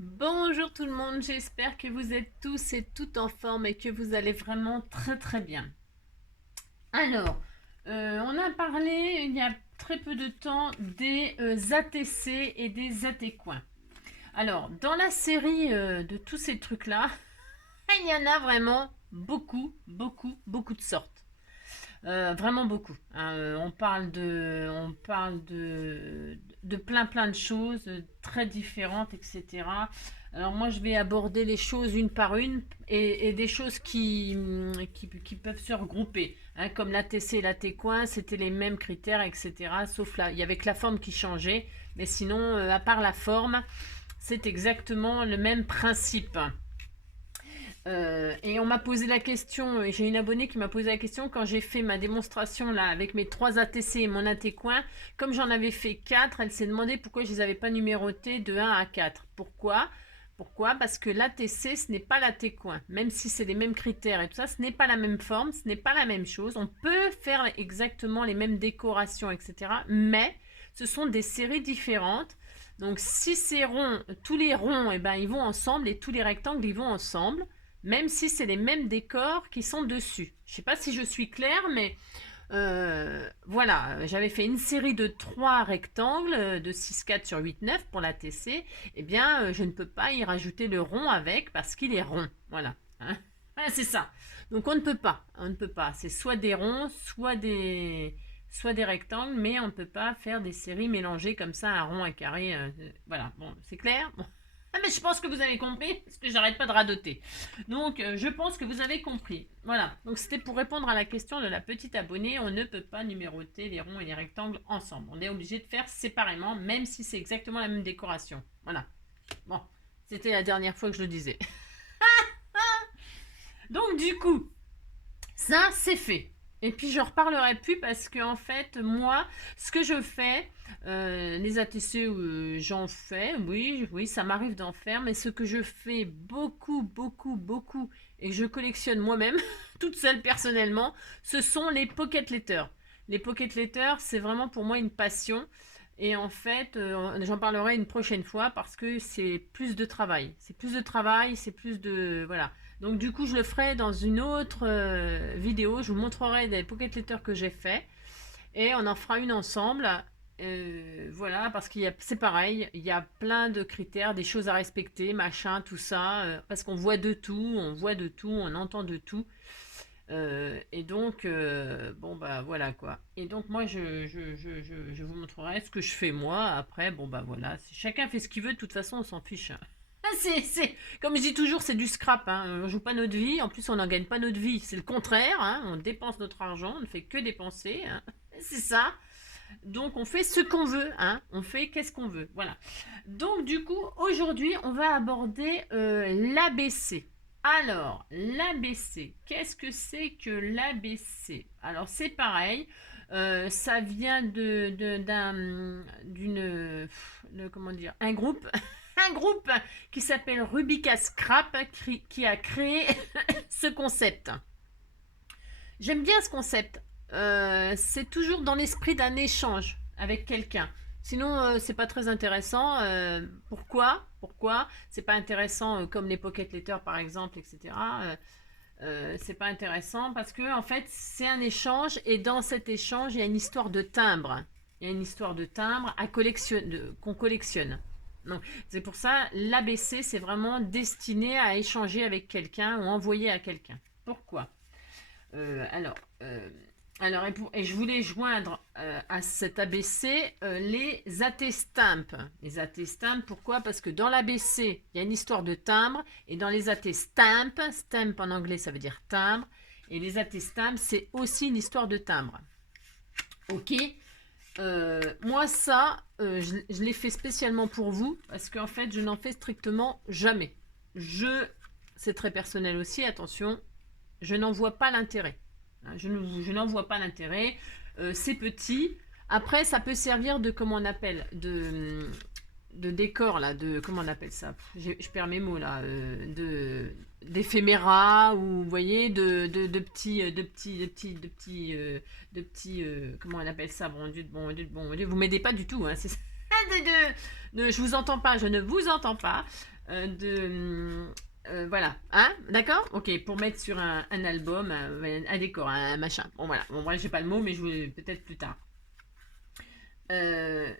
Bonjour tout le monde, j'espère que vous êtes tous et toutes en forme et que vous allez vraiment très très bien. Alors, on a parlé il y a très peu de temps des ATC et des AT-coins. Alors, dans la série de tous ces trucs-là, il y en a vraiment beaucoup, beaucoup, beaucoup de sortes. Vraiment beaucoup, hein. On parle de plein plein de choses très différentes, etc. Alors moi, je vais aborder les choses une par une et des choses qui peuvent se regrouper, hein, comme l'ATC et l'AT-coin, c'était les mêmes critères, etc. Sauf là, il y avait que la forme qui changeait, mais sinon, à part la forme, c'est exactement le même principe. Et on m'a posé la question, et j'ai une abonnée qui m'a posé la question quand j'ai fait ma démonstration là avec mes 3 ATC et mon AT-coin. Comme j'en avais fait 4, elle s'est demandé pourquoi je les avais pas numérotés de 1 à 4. Pourquoi? Parce que l'ATC, ce n'est pas l'AT-coin. Même si c'est les mêmes critères et tout ça, ce n'est pas la même forme, ce n'est pas la même chose. On peut faire exactement les mêmes décorations, etc. Mais ce sont des séries différentes. Donc si c'est rond, tous les ronds, eh ben, ils vont ensemble et tous les rectangles, ils vont ensemble même si c'est les mêmes décors qui sont dessus. Je ne sais pas si je suis claire, mais voilà, j'avais fait une série de 3 rectangles de 6,4 sur 8,9 pour la TC. Eh bien, je ne peux pas y rajouter le rond avec parce qu'il est rond. Voilà. Hein. Voilà, c'est ça. Donc on ne peut pas. On ne peut pas. C'est soit des ronds, soit des rectangles, mais on ne peut pas faire des séries mélangées comme ça, un rond, un carré. Voilà. Bon, c'est clair. Bon. Ah, mais je pense que vous avez compris, parce que j'arrête pas de radoter. Donc, je pense que vous avez compris. Voilà. Donc, c'était pour répondre à la question de la petite abonnée. On ne peut pas numéroter les ronds et les rectangles ensemble. On est obligé de faire séparément, même si c'est exactement la même décoration. Voilà. Bon, c'était la dernière fois que je le disais. Donc, du coup, ça, c'est fait. Et puis, je reparlerai plus parce que, en fait, moi, ce que je fais, les ATC, j'en fais, oui, oui, ça m'arrive d'en faire, mais ce que je fais beaucoup, beaucoup, beaucoup, et que je collectionne moi-même, toute seule personnellement, ce sont les pocket letters. Les pocket letters, c'est vraiment pour moi une passion. Et en fait, j'en parlerai une prochaine fois parce que c'est plus de travail. C'est plus de travail, c'est plus de... Voilà. Donc du coup, je le ferai dans une autre vidéo. Je vous montrerai des pocket letters que j'ai fait et on en fera une ensemble. Voilà, parce c'est pareil, il y a plein de critères, des choses à respecter, machin, tout ça, parce qu'on voit de tout, on entend de tout. Et donc, bon bah voilà quoi. Et donc moi, je vous montrerai ce que je fais moi. Après, bon bah voilà, chacun fait ce qu'il veut. De toute façon, on s'en fiche, hein. Ah, comme je dis toujours, c'est du scrap, hein. On joue pas notre vie. En plus, on n'en gagne pas notre vie. C'est le contraire, hein. On dépense notre argent. On ne fait que dépenser, hein. C'est ça. Donc, on fait ce qu'on veut, hein. On fait qu'est-ce qu'on veut. Voilà. Donc, du coup, aujourd'hui, on va aborder l'ABC. Alors, l'ABC, qu'est-ce que c'est que l'ABC? Alors, c'est pareil. Ça vient comment dire, un groupe, un groupe qui s'appelle Rubica Scrap qui a créé ce concept. J'aime bien ce concept. C'est toujours dans l'esprit d'un échange avec quelqu'un. Sinon, c'est pas très intéressant. Pourquoi c'est pas intéressant comme les pocket letters par exemple, etc. C'est pas intéressant parce que en fait, c'est un échange et dans cet échange, il y a une histoire de timbre. Il y a une histoire de timbre qu'on collectionne. Donc, c'est pour ça, l'ABC, c'est vraiment destiné à échanger avec quelqu'un ou envoyer à quelqu'un. Pourquoi euh, alors, euh, et je voulais joindre à cet ABC les AT-stamps. Les AT-stamps, pourquoi? Parce que dans l'ABC, il y a une histoire de timbre, et dans les AT-stamps, stamp en anglais, ça veut dire timbre, et les AT-stamps, c'est aussi une histoire de timbre. Ok. Moi, ça, je l'ai fait spécialement pour vous, parce qu'en fait, je n'en fais strictement jamais. C'est très personnel aussi, attention, je n'en vois pas l'intérêt. Hein, je n'en vois pas l'intérêt. C'est petit. Après, ça peut servir de, comment on appelle, de décor, là, de, comment on appelle ça? Je perds mes mots, là, d'éphéméra, ou, vous voyez, comment on appelle ça? Bon Dieu, bon Dieu, bon Dieu, vous m'aidez pas du tout, hein, c'est ça. Je vous entends pas, je ne vous entends pas. Voilà, hein, d'accord? Ok, pour mettre sur un album, un décor, un machin. Bon, voilà. Bon, moi, j'ai pas le mot, mais je vous peut-être plus tard.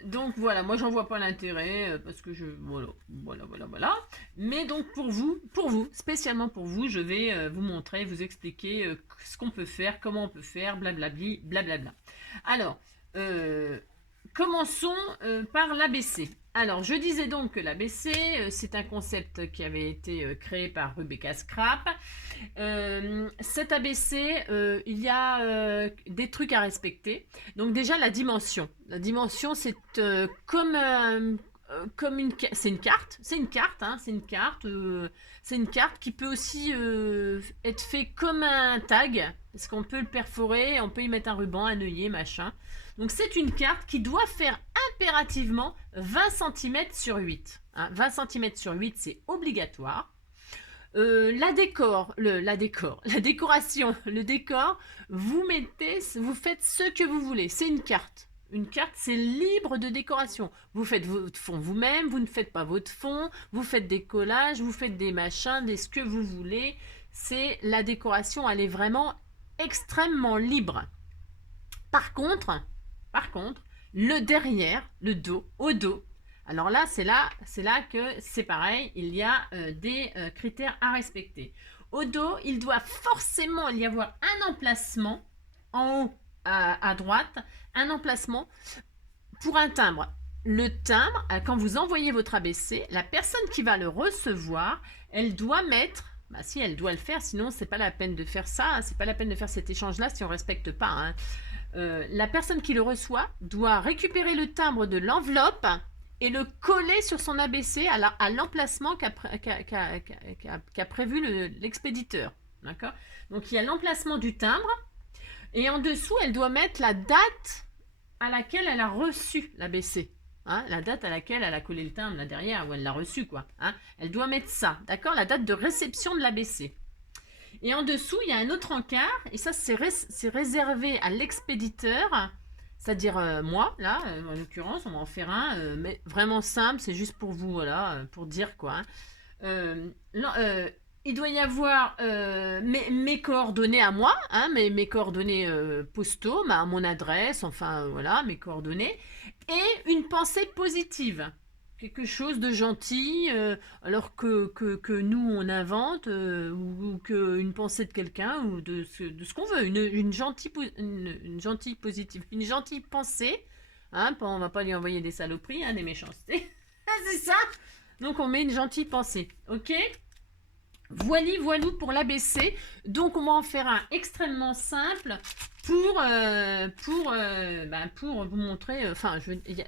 Donc voilà, moi j'en vois pas l'intérêt parce que voilà. Mais donc pour vous, spécialement pour vous, je vais vous montrer, vous expliquer ce qu'on peut faire, comment on peut faire, blablabli, blablabla. Alors, commençons par l'ABC. Alors, je disais donc que l'ABC, c'est un concept qui avait été créé par Rebecca Scrap. Cet ABC, il y a des trucs à respecter. Donc déjà, la dimension. La dimension, c'est comme une carte. C'est une carte, hein, c'est une carte qui peut aussi être fait comme un tag, parce qu'on peut le perforer, on peut y mettre un ruban, un œillet, machin. Donc c'est une carte qui doit faire impérativement 20 cm sur 8. Hein, 20 cm sur 8, c'est obligatoire. La décoration, le décor, vous faites ce que vous voulez. C'est une carte. Une carte, c'est libre de décoration. Vous faites votre fond vous-même, vous ne faites pas votre fond, vous faites des collages, vous faites des machins, ce que vous voulez. C'est la décoration, elle est vraiment extrêmement libre. Par contre, le derrière, le dos, au dos, alors là, c'est là que c'est pareil, il y a des critères à respecter. Au dos, il doit forcément y avoir un emplacement en haut à droite, un emplacement pour un timbre. Le timbre, quand vous envoyez votre ABC, la personne qui va le recevoir, elle doit mettre, bah si elle doit le faire, sinon c'est pas la peine de faire ça, hein, c'est pas la peine de faire cet échange-là si on respecte pas. Hein. La personne qui le reçoit doit récupérer le timbre de l'enveloppe et le coller sur son ABC à l'emplacement qu'a prévu l'expéditeur. D'accord ? Donc il y a l'emplacement du timbre et en dessous, elle doit mettre la date à laquelle elle a reçu l'ABC. Hein, la date à laquelle elle a collé le timbre là derrière, où elle l'a reçu, quoi. Hein, elle doit mettre ça, d'accord? La date de réception de l'ABC. Et en dessous, il y a un autre encart, et ça, c'est réservé à l'expéditeur, c'est-à-dire moi, là, en l'occurrence, on va en faire un, mais vraiment simple, c'est juste pour vous, voilà, pour dire quoi. Hein. Il doit y avoir mes coordonnées à moi, hein, mes coordonnées postaux, mon adresse, enfin voilà, mes coordonnées, et une pensée positive. Quelque chose de gentil, alors que nous on invente, ou qu'une pensée de quelqu'un, ou de ce qu'on veut, une gentille positive, une gentille pensée, hein, on va pas lui envoyer des saloperies, hein, des méchancetés, c'est ça. Donc on met une gentille pensée, ok? Voilou pour l'ABC. Donc on va en faire un extrêmement simple pour vous montrer. Enfin,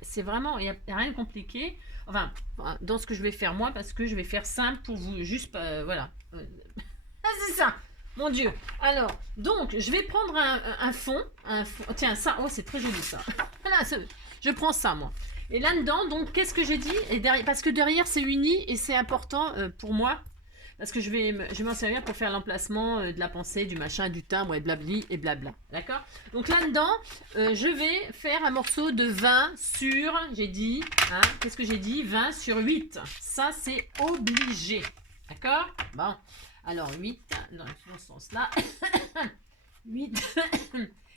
c'est vraiment, il n'y a rien de compliqué. Enfin, dans ce que je vais faire moi, parce que je vais faire simple pour vous. Juste, voilà. C'est ça. Mon Dieu. Alors, donc, je vais prendre un fond. Tiens, ça, oh, c'est très joli ça. Voilà, je prends ça moi. Et là-dedans, donc, qu'est-ce que j'ai dit? Parce que derrière, c'est uni et c'est important pour moi. Parce que je vais m'en servir pour faire l'emplacement de la pensée, du machin, du timbre et blabli et blabla. D'accord? Donc là-dedans, je vais faire un morceau de 20 sur, j'ai dit, hein, qu'est-ce que j'ai dit? 20 sur 8. Ça, c'est obligé. D'accord? Bon. Alors, 8, dans ce sens-là. 8.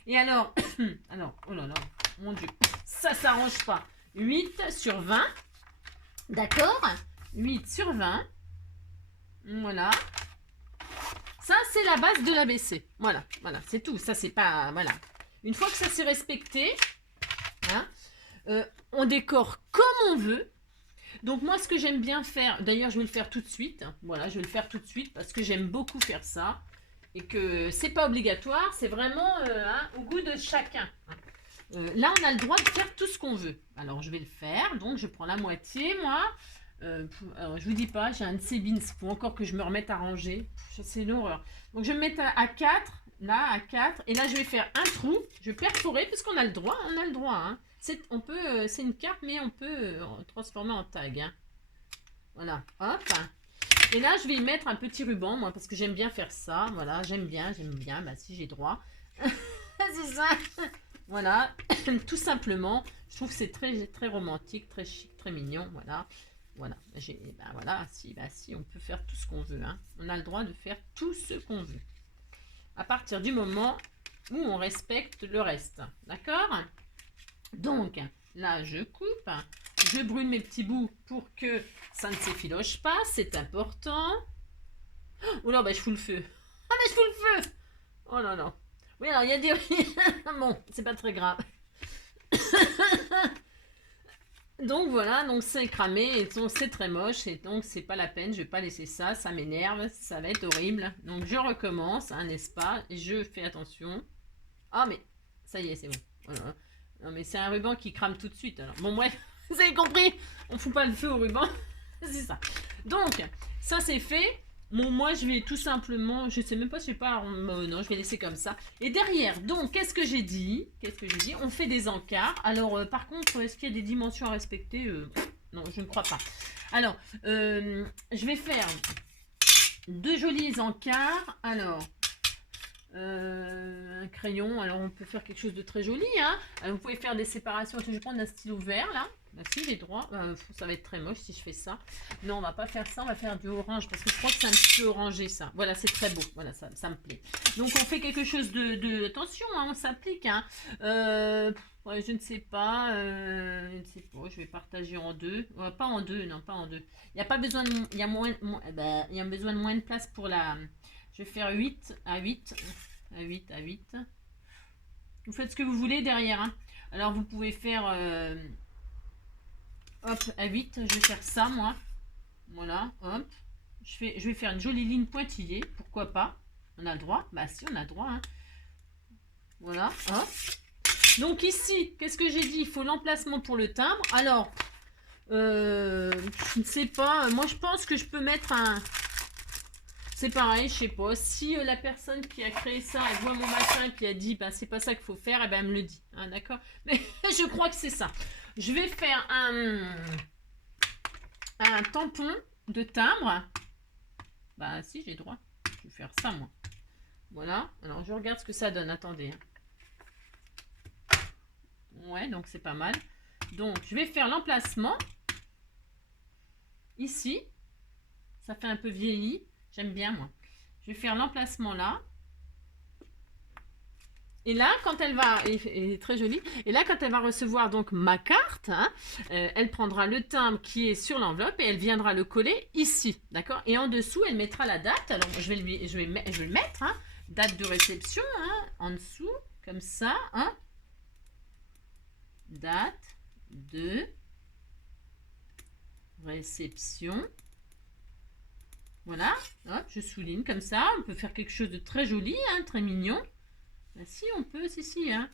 Et alors, oh là là, mon Dieu, ça s'arrange pas. 8 sur 20. D'accord? 8 sur 20. Voilà. Ça, c'est la base de l'ABC. Voilà, c'est tout. Ça, c'est pas... Voilà. Une fois que ça s'est respecté, hein, on décore comme on veut. Donc, moi, ce que j'aime bien faire... D'ailleurs, je vais le faire tout de suite. Hein, voilà, je vais le faire tout de suite parce que j'aime beaucoup faire ça. Et que c'est pas obligatoire. C'est vraiment au goût de chacun. Là, on a le droit de faire tout ce qu'on veut. Alors, je vais le faire. Donc, je prends la moitié, moi. Alors, je vous dis pas, j'ai un de ces bins, il faut encore que je me remette à ranger, c'est l'horreur. Donc je vais me mettre à 4, là à 4, et là je vais faire un trou, je vais perforer, puisqu'on a le droit, hein. C'est une carte, mais on peut transformer en tag, hein. Voilà, hop, et là je vais y mettre un petit ruban, moi, parce que j'aime bien faire ça, voilà, j'aime bien, bah si j'ai droit, c'est ça, Voilà, tout simplement. Je trouve que c'est très, très romantique, très chic, très mignon. Voilà. Voilà. Ben voilà, si, on peut faire tout ce qu'on veut. Hein. On a le droit de faire tout ce qu'on veut. À partir du moment où on respecte le reste. D'accord? Donc, là, je coupe. Je brûle mes petits bouts pour que ça ne s'effiloche pas. C'est important. Oh là, bah, je fous le feu. Ah, mais je fous le feu! Oh là là. Oui, alors, il y a des... bon, c'est pas très grave. Donc voilà, donc c'est cramé et donc c'est très moche et donc c'est pas la peine, je vais pas laisser ça, ça m'énerve, ça va être horrible. Donc je recommence, hein, n'est-ce pas? Et je fais attention. Ah mais ça y est, c'est bon. Voilà. Non mais c'est un ruban qui crame tout de suite. Alors. Bon bref, vous avez compris, on fout pas le feu au ruban, c'est ça. Donc ça c'est fait. Bon, moi, je vais tout simplement, je sais même pas si je vais pas, non, je vais laisser comme ça. Et derrière, donc, qu'est-ce que j'ai dit? On fait des encarts. Alors, par contre, est-ce qu'il y a des dimensions à respecter? Non, je ne crois pas. Alors, je vais faire 2 jolis encarts. Alors, un crayon. Alors, on peut faire quelque chose de très joli. Hein. Alors, vous pouvez faire des séparations. Je vais prendre un stylo vert, là. Bah si, j'ai droit. Ça va être très moche si je fais ça. Non, on va pas faire ça. On va faire du orange parce que je crois que c'est un petit peu orangé, ça. Voilà, c'est très beau. Voilà, ça me plaît. Donc, on fait quelque chose de... Attention, hein, on s'applique. Hein. Ouais, je ne sais pas. Je ne sais pas. Je vais partager en deux. Pas en deux, non, pas en deux. Il n'y a pas besoin de... Il y a il y a besoin de moins de place pour la... Je vais faire 8 à 8. À 8 à 8. Vous faites ce que vous voulez derrière. Hein. Alors, vous pouvez faire... hop, à 8, je vais faire ça, moi. Voilà, hop. Je vais faire une jolie ligne pointillée. Pourquoi pas? On a le droit? Bah si, on a le droit. Hein. Voilà, hop. Donc ici, qu'est-ce que j'ai dit? Il faut l'emplacement pour le timbre. Alors, je ne sais pas. Moi, je pense que je peux mettre un... C'est pareil, je sais pas. Si la personne qui a créé ça, elle voit mon machin et qui a dit, bah, c'est pas ça qu'il faut faire, et ben elle me le dit. Hein, d'accord? Mais je crois que c'est ça. Je vais faire un tampon de timbre. Bah si, j'ai droit. Je vais faire ça, moi. Voilà. Alors, je regarde ce que ça donne. Attendez. Ouais, donc c'est pas mal. Donc, je vais faire l'emplacement. Ici. Ça fait un peu vieilli. J'aime bien, moi. Je vais faire l'emplacement là. Et là, quand elle va, elle est très jolie, et là, quand elle va recevoir donc ma carte, hein, elle prendra le timbre qui est sur l'enveloppe et elle viendra le coller ici, d'accord? Et en dessous, elle mettra la date. Alors, je vais le mettre, hein, date de réception, hein, en dessous, comme ça, hein. Date de réception. Voilà, hop, je souligne comme ça. On peut faire quelque chose de très joli, hein, très mignon. Ben, si, on peut, si, hein.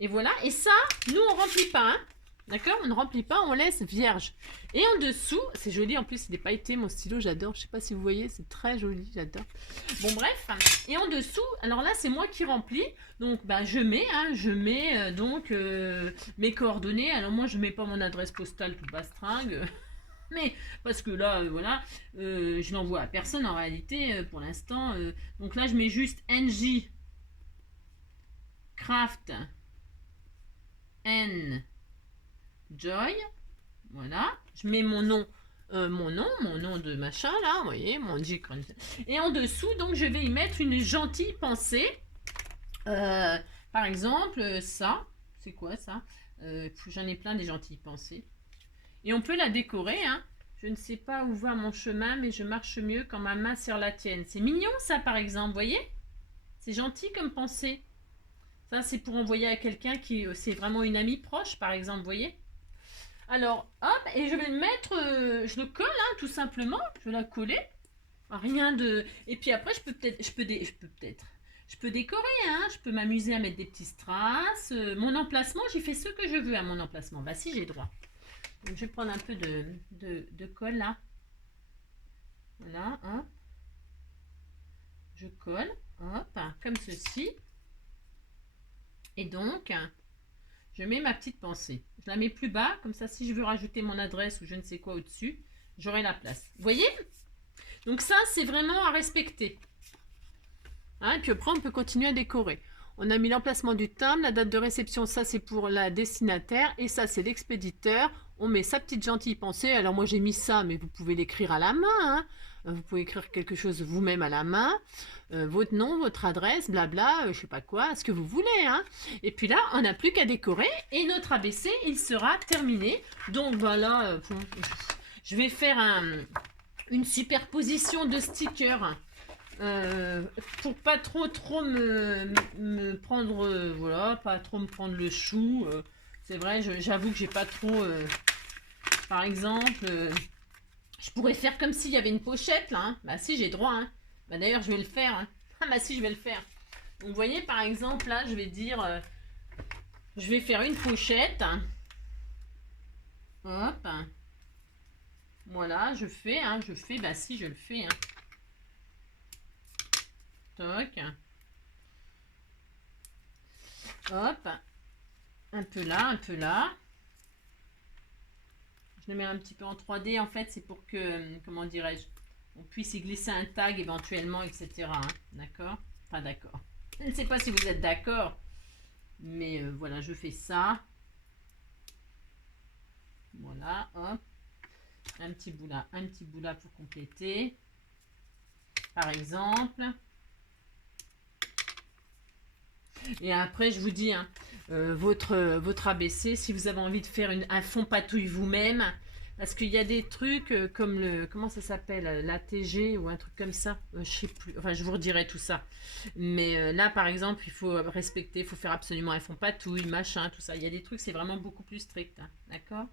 Et voilà, et ça, nous, on remplit pas, hein. D'accord? On ne remplit pas, on laisse vierge. Et en dessous, c'est joli, en plus, il est pailleté, mon stylo, j'adore. Je sais pas si vous voyez, c'est très joli, j'adore. Bon, bref. Et en dessous, alors là, c'est moi qui remplis. Donc, ben, je mets donc mes coordonnées. Alors, moi, je mets pas mon adresse postale tout bastringue. Mais, parce que là, voilà, je n'envoie à personne en réalité, pour l'instant. Donc là, je mets juste NJ Craft N Joy. Voilà. Je mets mon nom de machin là, vous voyez, mon J. Et en dessous, donc, je vais y mettre une gentille pensée. Par exemple, ça. C'est quoi ça? J'en ai plein des gentilles pensées. Et on peut la décorer, hein. Je ne sais pas où va mon chemin, mais je marche mieux quand ma main serre la tienne. C'est mignon ça, par exemple, vous voyez? C'est gentil comme pensée. Ça, c'est pour envoyer à quelqu'un qui c'est vraiment une amie proche, par exemple, vous voyez? Alors, hop, et je vais le mettre, je le colle, hein, tout simplement. Je vais la coller. Rien de... Et puis après, je peux décorer, hein. Je peux m'amuser à mettre des petits strass. Mon emplacement, j'y fais ce que je veux à mon emplacement. Bah si, j'ai droit. Donc, je vais prendre un peu de colle, là. Voilà, hop. Je colle, hop, comme ceci. Et donc, je mets ma petite pensée. Je la mets plus bas, comme ça, si je veux rajouter mon adresse ou je ne sais quoi au-dessus, j'aurai la place. Vous voyez? Donc ça, c'est vraiment à respecter. Hein, et puis après, on peut continuer à décorer. On a mis l'emplacement du timbre, la date de réception, ça c'est pour la destinataire et ça c'est l'expéditeur. On met sa petite gentille pensée. Alors moi j'ai mis ça, mais vous pouvez l'écrire à la main, hein. Vous pouvez écrire quelque chose vous-même à la main. Votre nom, votre adresse, blabla, je sais pas quoi, ce que vous voulez, hein. Et puis là, on n'a plus qu'à décorer et notre ABC, il sera terminé. Donc voilà, je vais faire une superposition de stickers. Pour pas trop me prendre voilà, pas trop me prendre le chou. C'est vrai, j'avoue que j'ai pas trop par exemple je pourrais faire comme s'il y avait une pochette là, hein. Bah si, j'ai droit, hein. Bah d'ailleurs je vais le faire, hein. Ah bah si, je vais le faire. Donc vous voyez, par exemple là je vais dire je vais faire une pochette, hop, voilà, je fais, bah si, je le fais, hein. Toc. Hop. Un peu là, un peu là. Je le mets un petit peu en 3D en fait, c'est pour que, comment dirais-je, on puisse y glisser un tag éventuellement, etc. Hein. D'accord? Pas d'accord. Je ne sais pas si vous êtes d'accord, mais voilà, je fais ça. Voilà, hop. Un petit bout là pour compléter. Par exemple. Et après, je vous dis, hein, votre ABC, si vous avez envie de faire un fond patouille vous-même, parce qu'il y a des trucs comme le, comment ça s'appelle, l'ATG ou un truc comme ça, je sais plus, enfin je vous redirai tout ça. Mais là, par exemple, il faut respecter, il faut faire absolument un fond patouille, machin, tout ça. Il y a des trucs, c'est vraiment beaucoup plus strict, hein, d'accord?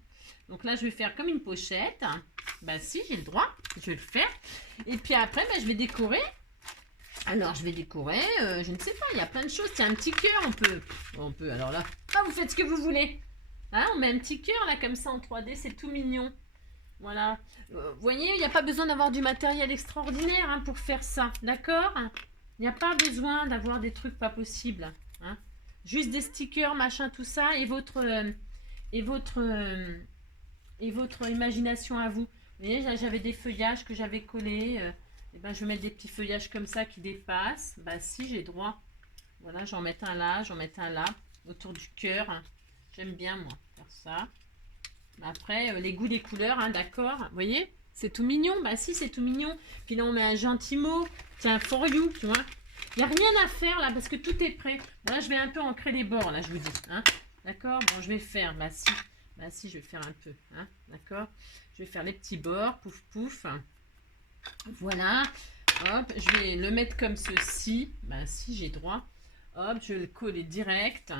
Donc là, je vais faire comme une pochette. Bah si, j'ai le droit, je vais le faire. Et puis après, bah, je vais décorer. Alors, je vais décorer, je ne sais pas, il y a plein de choses. Tiens, un petit cœur, on peut, alors là, vous faites ce que vous voulez. Hein, on met un petit cœur, là, comme ça, en 3D, c'est tout mignon. Voilà. Vous voyez, il n'y a pas besoin d'avoir du matériel extraordinaire hein, pour faire ça, d'accord? Il n'y a pas besoin d'avoir des trucs pas possibles. Hein. Juste des stickers, machin, tout ça, et votre imagination à vous. Vous voyez, j'avais des feuillages que j'avais collés. Et ben, je vais mettre des petits feuillages comme ça qui dépassent. Bah si, j'ai droit. Voilà, j'en mets un là, autour du cœur. J'aime bien, moi, faire ça. Après, les goûts des couleurs, hein, d'accord. Vous voyez, c'est tout mignon. Bah si, c'est tout mignon. Puis là, on met un gentil mot. Tiens, for you, tu vois. Il n'y a rien à faire, là, parce que tout est prêt. Là, je vais un peu ancrer les bords, là, je vous dis. Hein. D'accord. Bon, je vais faire, bah si, je vais faire un peu. Hein. D'accord. Je vais faire les petits bords, pouf, pouf. Voilà, hop, je vais le mettre comme ceci. Ben si, j'ai droit. Hop, je vais le coller direct.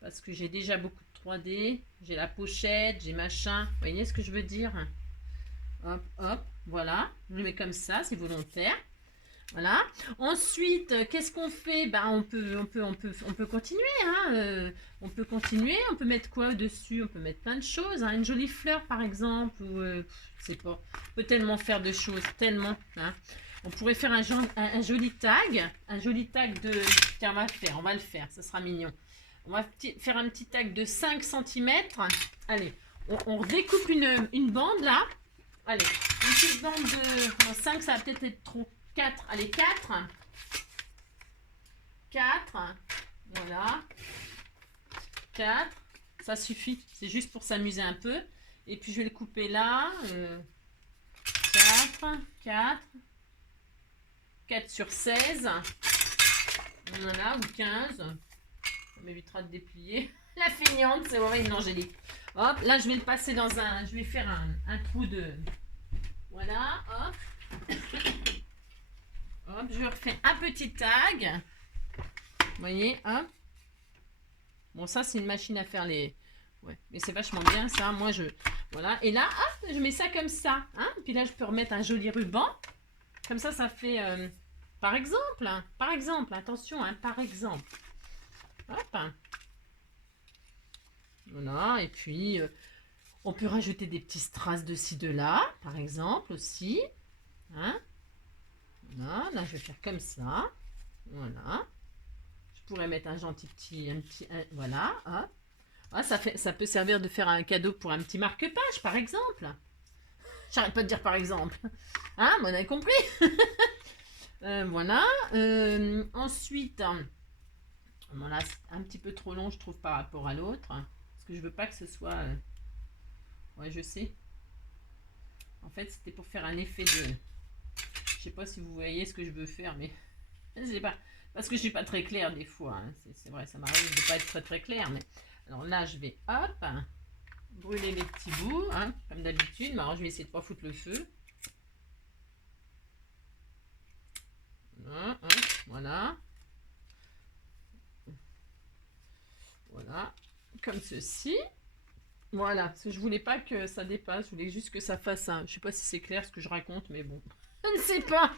Parce que j'ai déjà beaucoup de 3D. J'ai la pochette, j'ai machin. Vous voyez ce que je veux dire? Hop, hop, voilà. Je le mets comme ça, c'est volontaire. Voilà. Ensuite, qu'est-ce qu'on fait? Ben, on peut continuer. Hein. On peut continuer. On peut mettre quoi dessus? On peut mettre plein de choses. Hein. Une jolie fleur, par exemple. Ou, je sais pas. On peut tellement faire de choses. Tellement. Hein. On pourrait faire un joli tag. Un joli tag de... Tiens, on va le faire. Ça sera mignon. On va faire un petit tag de 5 cm. Allez, on redécoupe une bande là. Allez, une petite bande de... Non, 5, ça va peut-être être trop. 4, allez, 4. 4. Voilà. 4. Ça suffit. C'est juste pour s'amuser un peu. Et puis, je vais le couper là. 4. 4. 4 sur 16. Voilà, ou 15. Ça m'évitera de déplier. La feignante, c'est horrible, Angélique. Hop, là, je vais le passer dans un... Je vais faire un trou de... Voilà, hop. Hop, je refais un petit tag. Vous voyez, hop. Bon, ça, c'est une machine à faire les... Ouais, mais c'est vachement bien, ça. Moi, je... Voilà. Et là, hop, je mets ça comme ça. Hein. Puis là, je peux remettre un joli ruban. Comme ça, ça fait... Par exemple, attention, hein, par exemple. Hop. Voilà, et puis... on peut rajouter des petits strass de ci, de là, par exemple, aussi. Hein. Voilà, là je vais faire comme ça. Voilà. Je pourrais mettre un gentil petit, voilà. Hop. Ah, ça peut servir de faire un cadeau pour un petit marque-page, par exemple. J'arrête pas de dire par exemple. Hein, vous avez compris. Voilà. Ensuite, Bon, là, c'est un petit peu trop long, je trouve, par rapport à l'autre. Parce que je veux pas que ce soit... Ouais, je sais. En fait, c'était pour faire un effet de... Je sais pas si vous voyez ce que je veux faire, mais... Je sais pas. Parce que je suis pas très claire des fois. Hein. C'est vrai, ça m'arrive de pas être très très claire. Mais... Alors là, je vais, hop, brûler les petits bouts, hein, comme d'habitude. Mais alors, je vais essayer de pas foutre le feu. Voilà. Voilà. Comme ceci. Voilà. Parce que je voulais pas que ça dépasse. Je voulais juste que ça fasse un... Je sais pas si c'est clair ce que je raconte, mais bon. Je ne sais pas.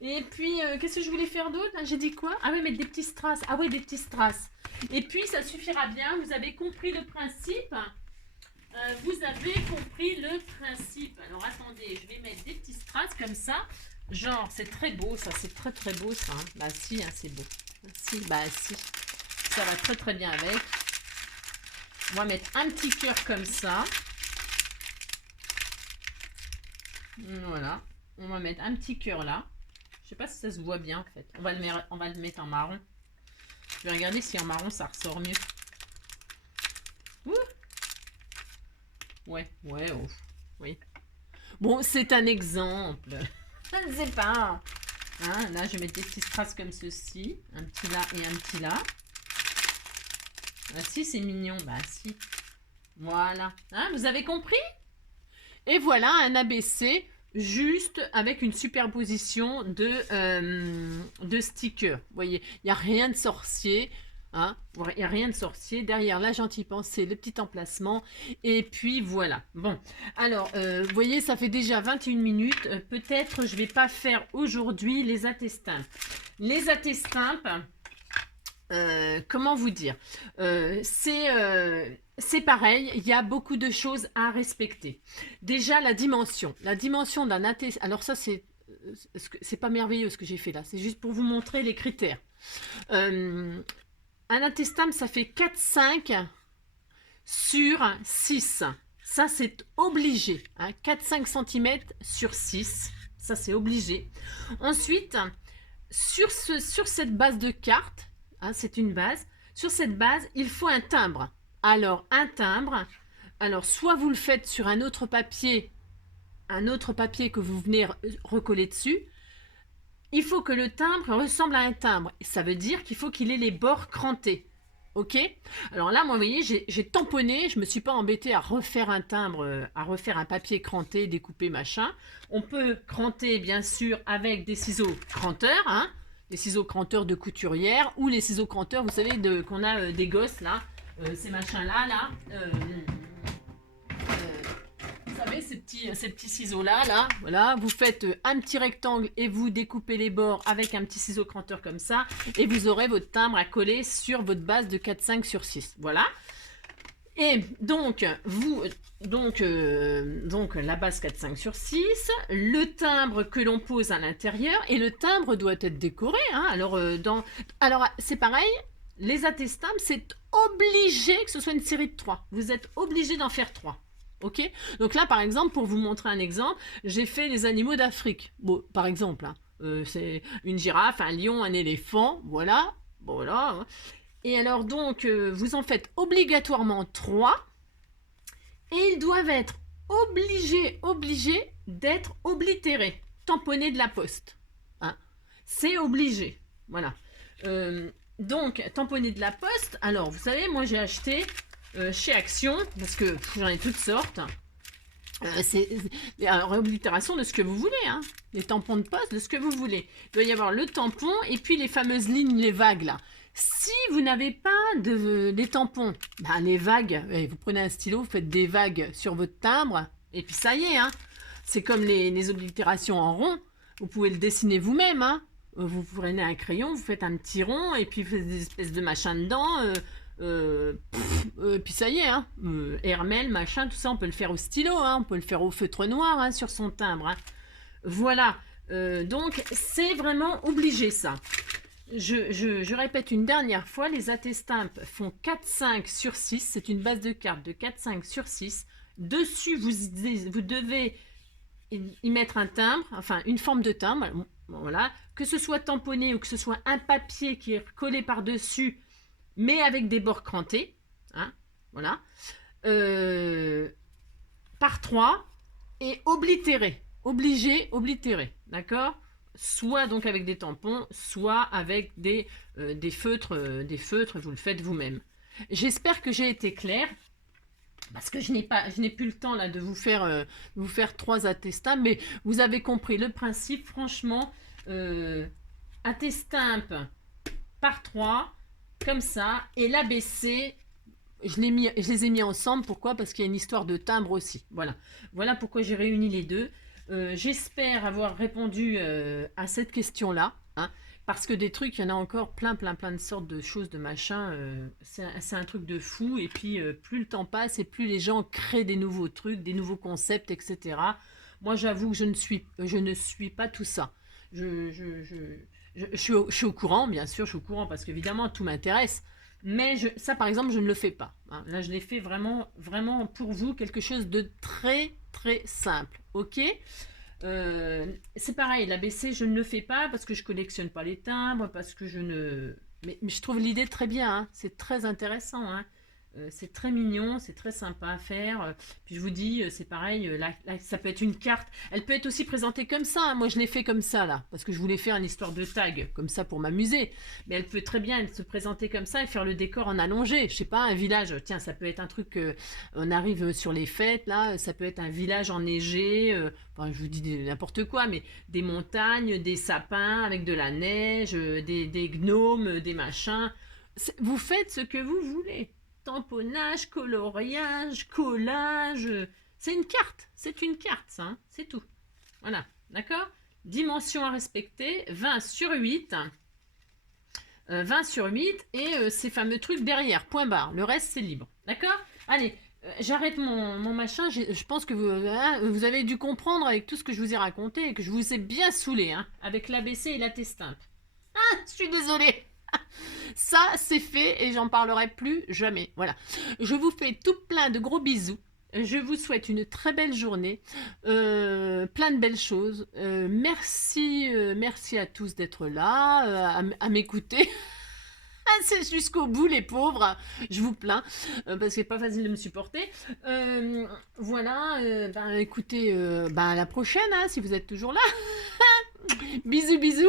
Et puis, qu'est-ce que je voulais faire d'autre? J'ai dit quoi? Ah oui, mettre des petits strass. Ah oui, des petits strass. Et puis, ça suffira bien. Vous avez compris le principe. Vous avez compris le principe. Alors, attendez, je vais mettre des petits strass comme ça. Genre, c'est très beau, ça. C'est très, très beau, ça. Hein. Bah, si, hein, c'est beau. Si, bah, si. Ça va très, très bien avec. On va mettre un petit cœur comme ça. Voilà. On va mettre un petit cœur là. Je sais pas si ça se voit bien en fait. On va le mettre en marron. Je vais regarder si en marron ça ressort mieux. Ouh. Ouais, oh, oui. Bon, c'est un exemple. Je ne sais pas. Hein, là, je vais mettre des petits strass comme ceci. Un petit là et un petit là. Ah si, c'est mignon. Bah si. Voilà. Hein, vous avez compris? Et voilà un ABC juste avec une superposition de stickers. Vous voyez, il n'y a rien de sorcier. Hein, il n'y a rien de sorcier. Derrière la gentille pensée, le petit emplacement. Et puis voilà. Bon, alors, vous voyez, ça fait déjà 21 minutes. Peut-être je ne vais pas faire aujourd'hui les attestampes. Les attestampes, comment vous dire, c'est pareil, il y a beaucoup de choses à respecter. Déjà la dimension d'un attestamp. Alors ça c'est pas merveilleux ce que j'ai fait là, c'est juste pour vous montrer les critères. Un attestamp ça fait 4,5 sur 6. Ça c'est obligé, hein, 4-5 cm sur 6, ça c'est obligé. Ensuite, sur cette base de carte, hein, c'est une base. Sur cette base, il faut un timbre. Alors, un timbre, alors soit vous le faites sur un autre papier que vous venez recoller dessus. Il faut que le timbre ressemble à un timbre. Ça veut dire qu'il faut qu'il ait les bords crantés. Ok? Alors là, moi, vous voyez, j'ai tamponné. Je ne me suis pas embêtée à refaire un timbre, à refaire un papier cranté, découpé, machin. On peut cranter, bien sûr, avec des ciseaux cranteurs, hein, les ciseaux cranteurs de couturière ou les ciseaux cranteurs, vous savez, qu'on a des gosses, là, ces machins-là, là. Vous savez, ces petits ciseaux-là, là, voilà, vous faites un petit rectangle et vous découpez les bords avec un petit ciseau cranteur comme ça, et vous aurez votre timbre à coller sur votre base de 4,5 sur 6. Voilà. Et donc, la base 4,5 sur 6, le timbre que l'on pose à l'intérieur, et le timbre doit être décoré. Hein. Alors, c'est pareil, les attestampes, c'est obligé que ce soit une série de 3. Vous êtes obligé d'en faire 3. Ok? Donc là, par exemple, pour vous montrer un exemple, j'ai fait les animaux d'Afrique. Bon, par exemple, hein, c'est une girafe, un lion, un éléphant, voilà. Bon, voilà. Et alors donc, vous en faites obligatoirement 3. Et ils doivent être obligés d'être oblitérés, tamponnés de la poste. Hein. C'est obligé. Voilà. Donc, tamponnés de la poste. Alors, vous savez, moi j'ai acheté chez Action, parce que j'en ai toutes sortes. C'est la réoblitération de ce que vous voulez, hein. Les tampons de poste, de ce que vous voulez. Il doit y avoir le tampon et puis les fameuses lignes, les vagues là. Si vous n'avez pas des tampons, ben les vagues, vous prenez un stylo, vous faites des vagues sur votre timbre et puis ça y est, hein. C'est comme les oblitérations en rond. Vous pouvez le dessiner vous-même, hein. Vous prenez un crayon, vous faites un petit rond et puis vous faites des espèces de machins dedans. Puis ça y est, hein, Hermel, machin, tout ça, on peut le faire au stylo, hein, on peut le faire au feutre noir, hein, sur son timbre. Hein. Voilà, donc c'est vraiment obligé ça. Je répète une dernière fois, les attestampes font 4,5 sur 6, c'est une base de carte de 4,5 sur 6. Dessus, vous devez y mettre un timbre, enfin une forme de timbre, voilà, que ce soit tamponné ou que ce soit un papier qui est collé par-dessus mais avec des bords crantés, hein, voilà, euh, par 3 et oblitéré, obligé, oblitéré, d'accord? Soit donc avec des tampons, soit avec des feutres, vous le faites vous-même. J'espère que j'ai été claire, parce que je n'ai plus le temps là de vous faire 3 attestants, mais vous avez compris le principe, franchement, attestampe par 3 comme ça, et l'ABC, je les ai mis ensemble. Pourquoi? Parce qu'il y a une histoire de timbre aussi. Voilà. Voilà pourquoi j'ai réuni les deux. J'espère avoir répondu à cette question-là. Hein, parce que des trucs, il y en a encore plein, plein, plein de sortes de choses, de machins. C'est un truc de fou. Et puis, plus le temps passe et plus les gens créent des nouveaux trucs, des nouveaux concepts, etc. Moi, j'avoue que je ne suis pas tout ça. Je suis au courant, bien sûr, je suis au courant parce qu'évidemment, tout m'intéresse. Mais ça, par exemple, je ne le fais pas. Hein. Là, je l'ai fait vraiment, vraiment pour vous, quelque chose de très, très simple. Ok. C'est pareil, l'ABC, je ne le fais pas parce que je collectionne pas les timbres, parce que je ne... Mais je trouve l'idée très bien, hein. C'est très intéressant. Hein. C'est très mignon, c'est très sympa à faire. Puis je vous dis, c'est pareil, là, ça peut être une carte. Elle peut être aussi présentée comme ça. Hein. Moi, je l'ai fait comme ça, là, parce que je voulais faire une histoire de tag, comme ça, pour m'amuser. Mais elle peut très bien se présenter comme ça et faire le décor en allongé. Je sais pas, un village. Tiens, ça peut être un truc, on arrive sur les fêtes, là, ça peut être un village enneigé. Enfin, je vous dis n'importe quoi, mais des montagnes, des sapins avec de la neige, des gnomes, des machins. Vous faites ce que vous voulez. Tamponnage, coloriage, collage. C'est une carte, ça, hein, c'est tout. Voilà, d'accord? Dimension à respecter, 20 sur 8. 20 sur 8 et ces fameux trucs derrière, point barre. Le reste, c'est libre. D'accord? Allez, j'arrête mon machin. Je pense que vous avez dû comprendre avec tout ce que je vous ai raconté et que je vous ai bien saoulé, hein, avec l'ABC et la testimpe. Ah, je suis désolée. Ça, c'est fait et j'en parlerai plus jamais. Voilà. Je vous fais tout plein de gros bisous. Je vous souhaite une très belle journée, plein de belles choses. Merci à tous d'être là, à m'écouter. C'est jusqu'au bout, les pauvres. Je vous plains parce que c'est pas facile de me supporter. Voilà. Écoutez, à la prochaine, hein, si vous êtes toujours là. Bisous, bisous.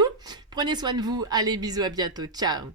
Prenez soin de vous. Allez, bisous, à bientôt. Ciao.